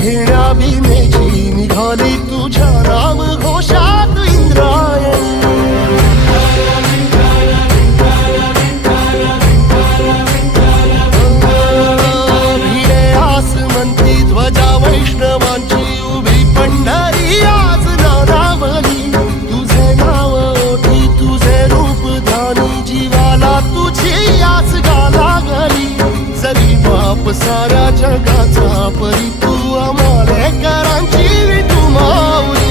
घेण्या भीमेची निघाली तुझ्या नाम घोषात इंद्रायणी. भिडे आसमंती ध्वजा वैष्णवांची उभी पंढरी आज नानावली. तुझे नाव ओठी तुझे रूप ध्यानी जीवाला तुझी आस गाला गली. जरी बाप साऱ्या जगाचा परी तू आमालेकरांची विठू माऊली.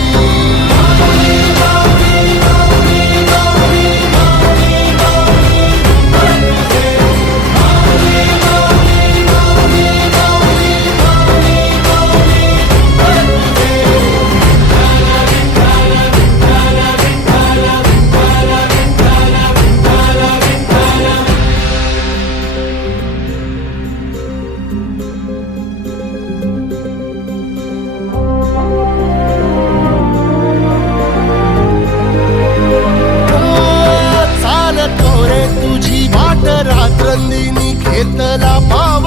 रात्रंदिनी घेतला पाव